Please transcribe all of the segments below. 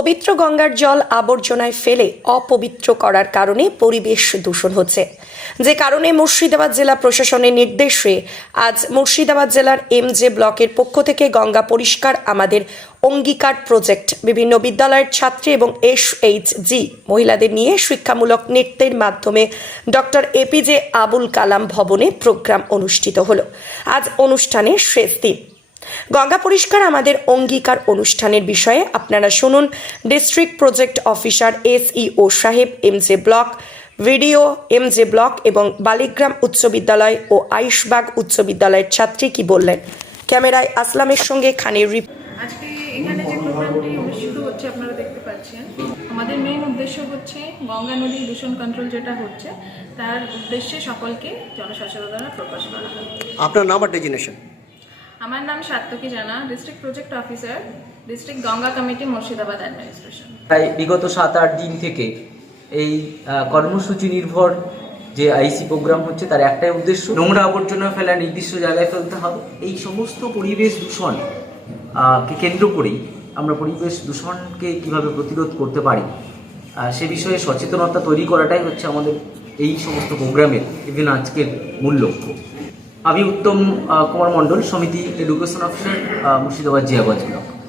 পবিত্র গঙ্গার জল আবর্জনায় ফেলে অপবিত্র করার কারণে পরিবেশ দূষণ হচ্ছে। যে কারণে মুর্শিদাবাদ জেলা প্রশাসনের নির্দেশে আজ মুর্শিদাবাদ জেলার এমজে ব্লকের পক্ষ থেকে গঙ্গা পরিষ্কার আমাদের অঙ্গীকার প্রজেক্ট, বিভিন্ন বিদ্যালয়ের ছাত্রী এবং এস এইচ জি মহিলাদের নিয়ে শিক্ষামূলক নৃত্যের মাধ্যমে ডক্টর এপিজে আবুল কালাম ভবনে প্রোগ্রাম অনুষ্ঠিত হলো। আজ অনুষ্ঠানের শেষ দিন। গঙ্গা পরিষ্কার আমাদের অঙ্গীকার অনুষ্ঠানের বিষয়ে আপনারা শুনুন district project officer S O সাহেব M J block BDO M J block এবং বালিগ্রাম উচ্চ বিদ্যালয় ও আইশবাগ উচ্চ বিদ্যালয়ের ছাত্রী কি বললেন। ক্যামেরায় আসলামের সঙ্গে খানের রিপ আজকে এখানে যে প্রোগ্রামটি অনুষ্ঠিত হচ্ছে আপনারা দেখতে পাচ্ছেন। আমাদের মেইন উদ্দেশ্য হচ্ছে গঙ্গা নদী দূষণ কন্ট্রোল যেটা হচ্ছে তার উদ্দেশ্যে সকলকে জনসচেতনতা প্রকাশ করা। আপনার নাম আর ডেজিনেশন। আমার নাম Satyaki Jana district project officer district Ganga committee Murshidabad administration তাই বিগত সাত, আট দিন থেকে এই কর্মসূচি নির্ভর যে আইসি প্রোগ্রাম হচ্ছে, তার একটাই উদ্দেশ্য, নোংরা আবর্জনা ফেলা, নির্দিষ্ট জায়গায় ফেলতে হবে। এই সমস্ত পরিবেশ দূষণ কে কেন্দ্র করেই আমরা পরিবেশ দূষণকে কীভাবে প্রতিরোধ করতে পারি সে বিষয়ে সচেতনতা তৈরি করাটাই হচ্ছে আমাদের এই সমস্ত প্রোগ্রামের ইভেন আজকের মূল লক্ষ্য। আমি উত্তম কুমার মণ্ডল সমিতি education officer Murshidabad Jiaganj block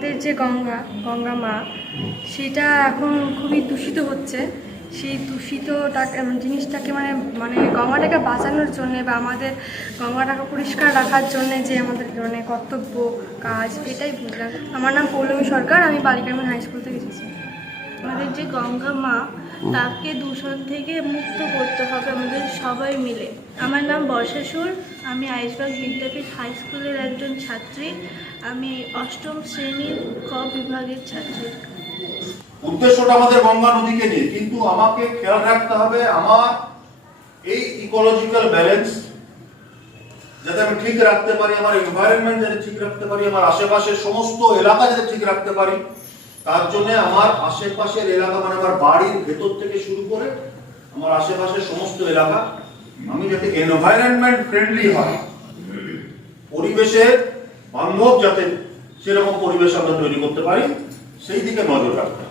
Ganga Ganga মা, সেটা এখন খুবই দূষিত হচ্ছে। সেই দূষিতটাকে জিনিসটাকে মানে মানে গঙ্গাটাকে বাঁচানোর জন্যে বা আমাদের গঙ্গাটাকে পরিষ্কার রাখার জন্যে যে আমাদের মানে কর্তব্য, কাজ, এটাই বুঝলাম আমার নাম পৌলমী সরকার, আমি বালিকামন হাই স্কুল থেকে এসেছি। আমাদের যে গঙ্গা মা তাকে দূষণ থেকে মুক্ত করতে হবে আমাদের সবাই মিলে। আমার নাম বর্ষাসুর, আমি আইসবাগ বিদ্যাপীঠ হাই স্কুলের একজন ছাত্রী। আমি অষ্টম শ্রেণির ক বিভাগের ছাত্রী। উদ্দেশ্যটা আমাদের গঙ্গা নদীকে নিয়ে, কিন্তু আমাকে খেয়াল রাখতে হবে আমার এই ইকোলজিক্যাল ব্যালেন্স যাতে আমি ঠিক রাখতে পারি, আমার এনভায়রনমেন্ট যাতে ঠিক রাখতে পারি, আমার আশেপাশের সমস্ত এলাকা যাতে ঠিক রাখতে পারি। তার জন্য আমার আশেপাশের এলাকা মানে আমার বাড়ির ভেতর থেকে শুরু করে আমার আশেপাশের সমস্ত এলাকা, আমি যাতে এনভায়রনমেন্ট ফ্রেন্ডলি হয়, পরিবেশে বান্ধব যাতে সেরকম পরিবেশ আমরা তৈরি করতে পারি, সেই দিকে নজর রাখতে।